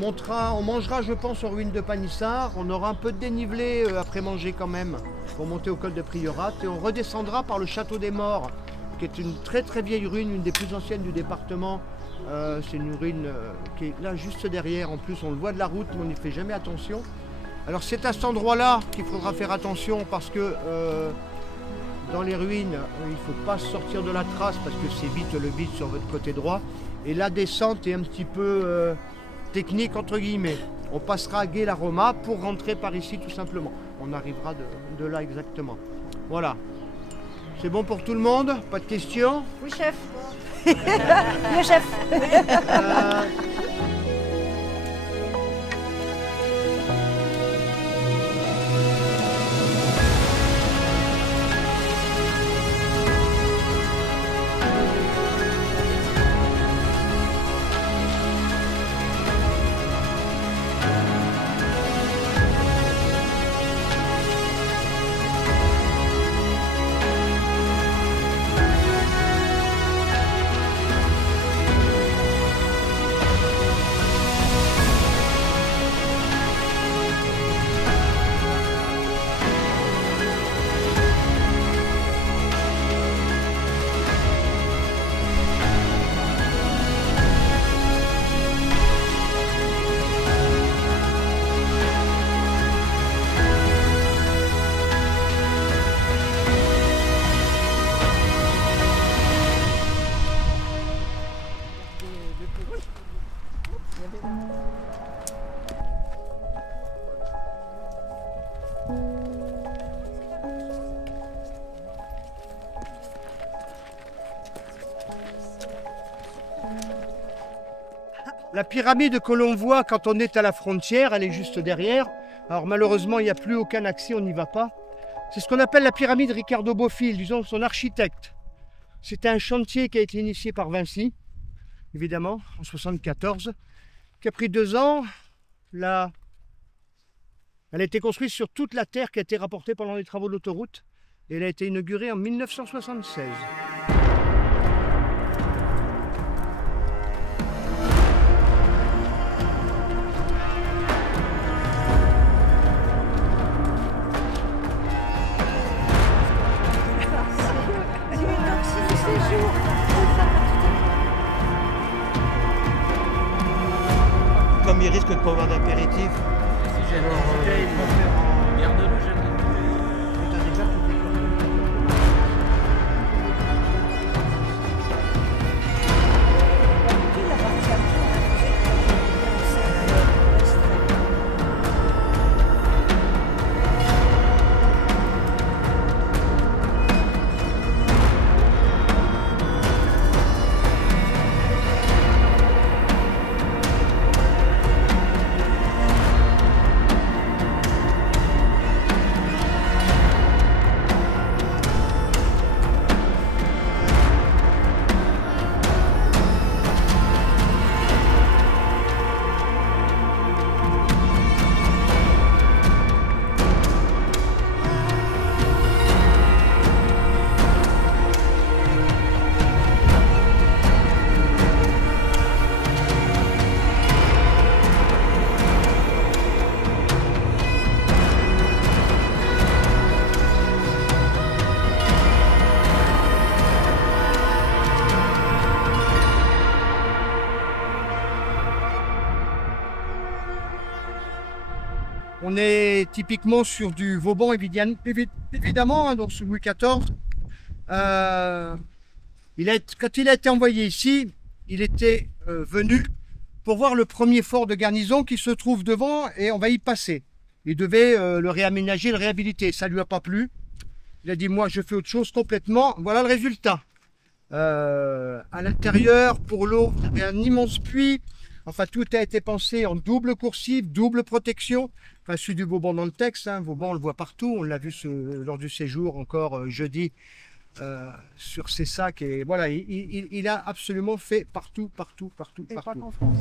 On mangera, je pense, aux ruines de Panissard. On aura un peu de dénivelé après manger quand même, pour monter au col de Prieurate. Et on redescendra par le Château des Morts, qui est une très très vieille ruine, une des plus anciennes du département. C'est une ruine qui est là juste derrière. En plus, on le voit de la route, mais on n'y fait jamais attention. Alors c'est à cet endroit-là qu'il faudra faire attention parce que dans les ruines, il ne faut pas sortir de la trace parce que c'est vite le vide sur votre côté droit. Et la descente est un petit peu technique entre guillemets. On passera à Gué-la-Roma pour rentrer par ici tout simplement. On arrivera de là exactement. Voilà. C'est bon pour tout le monde? Pas de questions? Oui, chef. Le chef. La pyramide que l'on voit quand on est à la frontière, elle est juste derrière. Alors malheureusement, il n'y a plus aucun accès, on n'y va pas. C'est ce qu'on appelle la pyramide Ricardo Bofill, disons son architecte. C'était un chantier qui a été initié par Vinci, évidemment, en 1974, qui a pris 2 ans. Elle a été construite sur toute la terre qui a été rapportée pendant les travaux de l'autoroute. Et elle a été inaugurée en 1976. Comme il risque de pas avoir d'apéritif. On est typiquement sur du Vauban évidemment, hein, donc sous Louis XIV. Quand il a été envoyé ici, il était venu pour voir le premier fort de garnison qui se trouve devant et on va y passer. Il devait le réaménager, le réhabiliter. Ça ne lui a pas plu. Il a dit, moi je fais autre chose complètement. Voilà le résultat. À l'intérieur, pour l'eau, il y avait un immense puits. Enfin, tout a été pensé en double coursive, double protection. Enfin, celui du Vauban dans le texte, hein. Vauban, on le voit partout. On l'a vu lors du séjour encore jeudi sur ces sacs. Et voilà, il a absolument fait partout. Et pas qu'en France.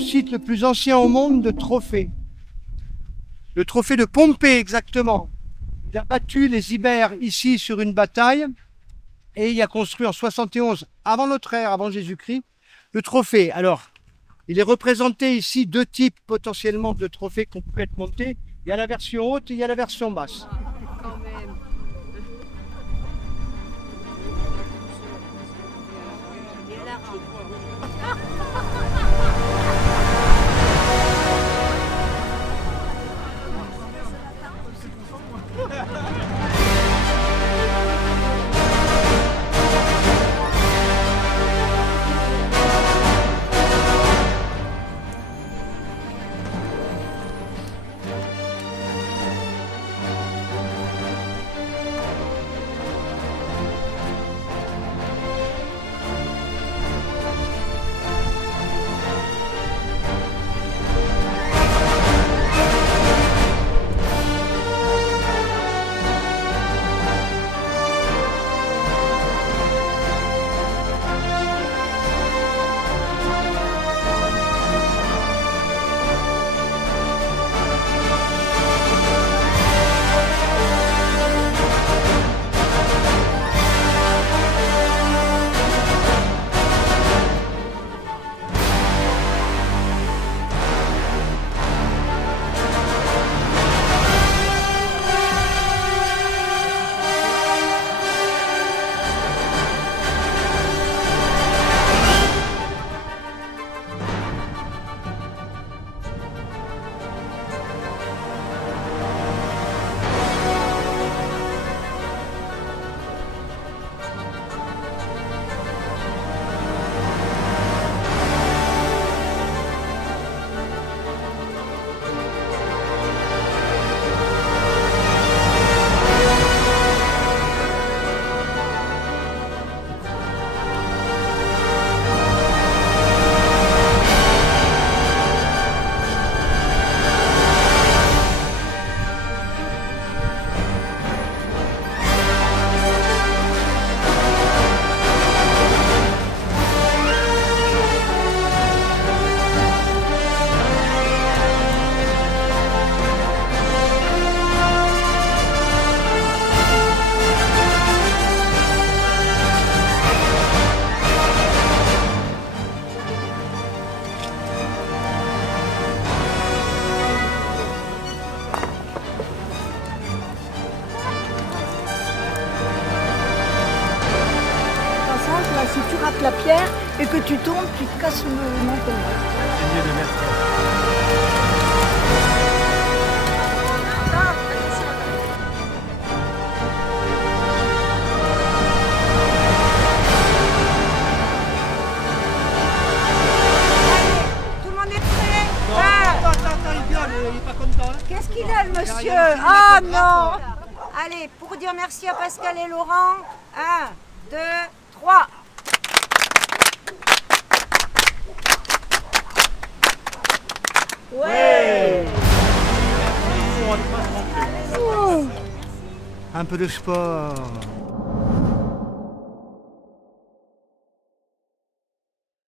site le plus ancien au monde de trophées. Le trophée de Pompée, exactement. Il a battu les Ibères ici sur une bataille et il a construit en 71, avant notre ère, avant Jésus-Christ, le trophée. Alors, il est représenté ici deux types potentiellement de trophées qu'on peut être montés. Il y a la version haute et il y a la version basse. Quand même. Si tu rates la pierre et que tu tombes, tu te casses le menton. Tout le monde est prêt? Attends, il gueule, il est pas content. Qu'est-ce qu'il a, le monsieur? Ah non! Allez, pour dire merci à Pascal et Laurent, 1, 2, 3. Ouais. Un peu de sport.